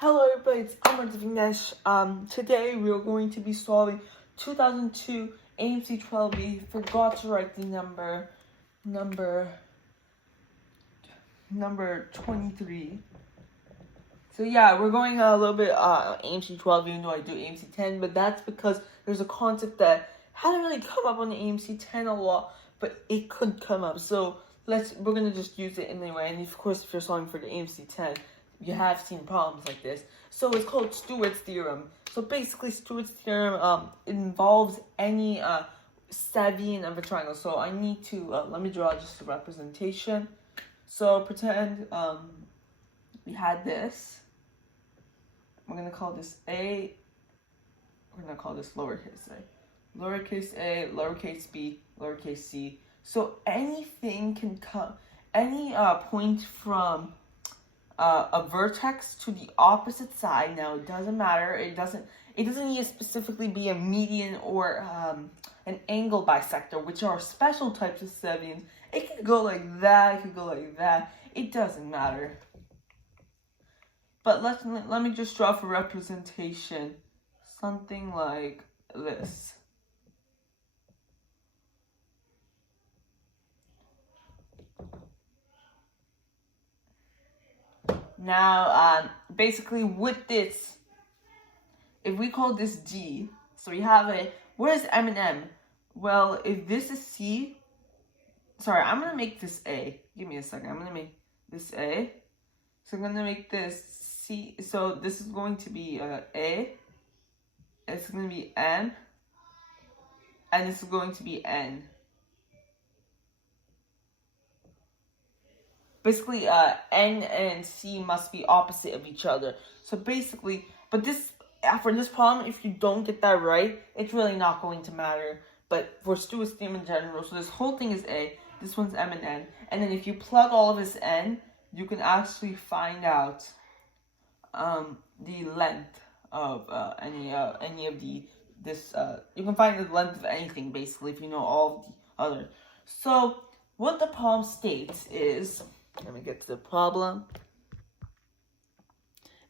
Hello everybody, it's Amar Divignesh. Today we are going to be solving 2002 AMC12B. Forgot to write the number 23. So yeah, we're going a little bit AMC12 even though I do AMC10, but that's because there's a concept that hadn't really come up on the AMC10 a lot, but it could come up. So we're gonna just use it anyway. And of course, if you're solving for the AMC10, you have seen problems like this. So it's called Stewart's theorem. So basically, Stewart's theorem involves any Savian of a triangle. So I need to let me draw just a representation. So pretend we had this. We're gonna call this A. We're gonna call this lowercase a, lowercase b, lowercase c. So anything can come, any point from a vertex to the opposite side. Now it doesn't matter. It doesn't need to specifically be a median or an angle bisector, which are special types of Savians. It could go like that. It could go like that. It doesn't matter. But let me just draw for representation something like this. Now, basically with this, if we call this D, so we have where's M and M? Well, if this is C, sorry, I'm going to make this A. Give me a second. I'm going to make this A. So I'm going to make this C. So this is going to be A. It's going to be M. And this is going to be N. Basically, N and C must be opposite of each other. So basically, but for this problem, if you don't get that right, it's really not going to matter. But for Stewart's theorem in general, so this whole thing is A, this one's M and N. And then if you plug all of this N, you can actually find out the length of any of you can find the length of anything, basically, if you know all of the other. So what the problem states is, let me get to the problem.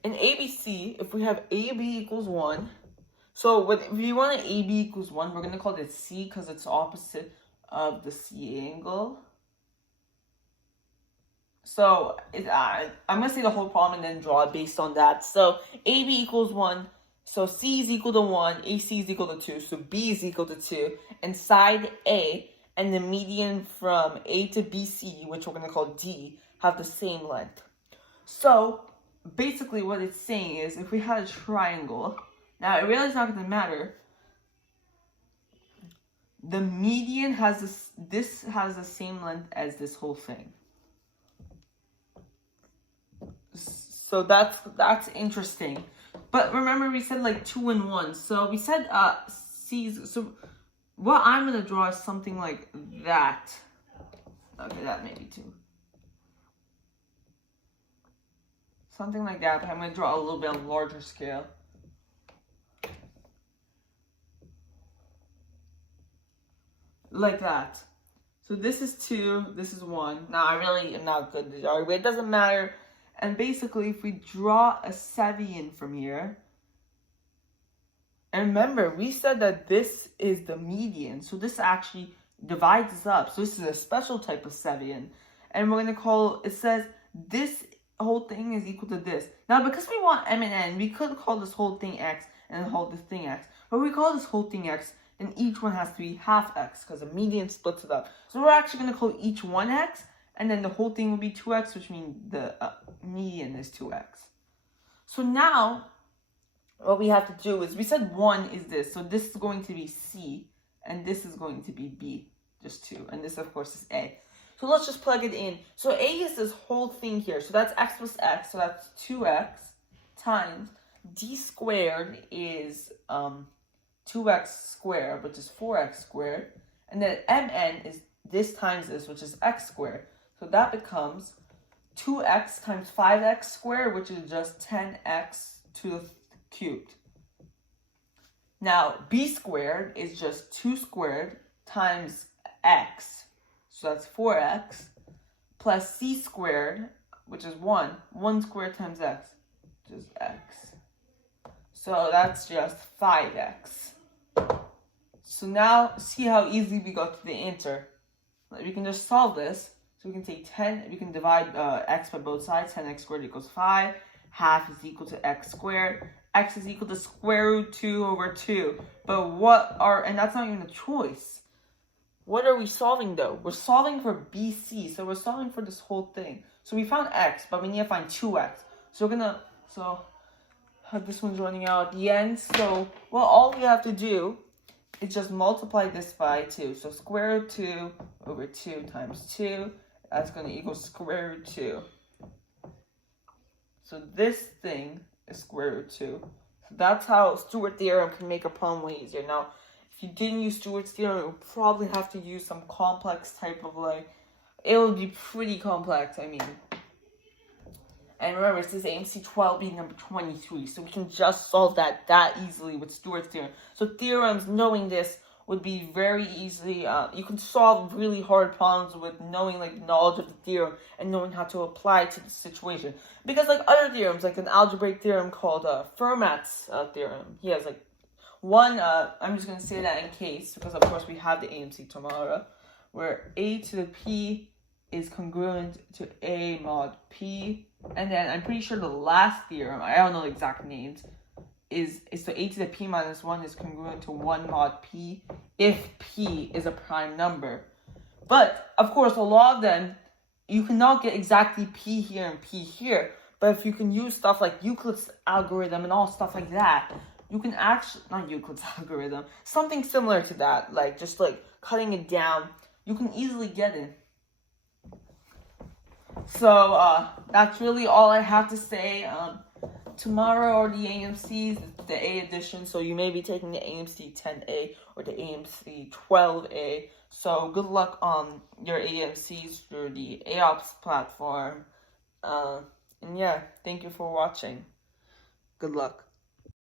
In ABC, if we have AB equals 1, so if you want an AB equals 1, we're going to call this C because it's opposite of the C angle. So I'm going to say the whole problem and then draw it based on that. So AB equals 1, so C is equal to 1, AC is equal to 2, so B is equal to 2, and side A and the median from A to BC, which we're going to call D, have the same length. So basically what it's saying is if we had a triangle, now it really is not going to matter. The median has this has the same length as this whole thing. So that's interesting. But remember we said like 2 and 1. So we said C's, so what I'm going to draw is something like that. Okay, that may be 2. Something like that, but I'm going to draw a little bit on a larger scale. Like that. So this is 2, this is 1. Now, I really am not good at drawing, but it doesn't matter. And basically, if we draw a Savian from here, and remember, we said that this is the median, so this actually divides us up. So this is a special type of Savian. And we're going to call, it says this whole thing is equal to this. Now, because we want M and N, we could call this whole thing X and then hold this thing X. But if we call this whole thing X, then each one has to be half X because the median splits it up. So we're actually going to call each one X, and then the whole thing will be 2X, which means the median is 2X. So now, what we have to do is, we said 1 is this, so this is going to be C, and this is going to be B, just 2, and this, of course, is A. So let's just plug it in. So A is this whole thing here, so that's X plus X, so that's 2X times D squared is 2X squared, which is 4X squared, and then MN is this times this, which is X squared. So that becomes 2X times 5X squared, which is just 10X to the cubed. Now, B squared is just 2 squared times X, so that's 4X, plus C squared, which is 1 squared times X, which is x. So that's just 5x. So now, see how easily we got to the answer. We can just solve this. So we can take 10, we can divide x by both sides. 10x squared equals 5. Half is equal to x squared. X is equal to square root 2 over 2. But and that's not even a choice. What are we solving though? We're solving for BC. So we're solving for this whole thing. So we found x, but we need to find 2x. So we're gonna, this one's running out at the end. So, well, all we have to do is just multiply this by 2. So square root 2 over 2 times 2. That's going to equal square root 2. So this thing is square root 2. So that's how Stewart theorem can make a problem way easier. Now, if you didn't use Stewart's theorem, you would probably have to use some complex type of it would be pretty complex, I mean. And remember, this is AMC12B number 23, so we can just solve that easily with Stewart's theorem. So theorems, knowing this, would be very easily, you can solve really hard problems with knowing, knowledge of the theorem and knowing how to apply it to the situation. Because, other theorems, like an algebraic theorem called Fermat's theorem, he has, one, I'm just going to say that in case, because, of course, we have the AMC tomorrow, where a to the p is congruent to a mod p. And then I'm pretty sure the last theorem, I don't know the exact names, is so a to the p minus 1 is congruent to 1 mod p if p is a prime number. But, of course, a lot of them, you cannot get exactly p here and p here. But if you can use stuff like Euclid's algorithm and all stuff like that, you can actually, not Euclid's algorithm, something similar to that, just cutting it down, you can easily get it. So, that's really all I have to say. Tomorrow are the AMCs, the A edition, so you may be taking the AMC 10A or the AMC 12A. So, good luck on your AMCs through the AOPS platform. And yeah, thank you for watching. Good luck.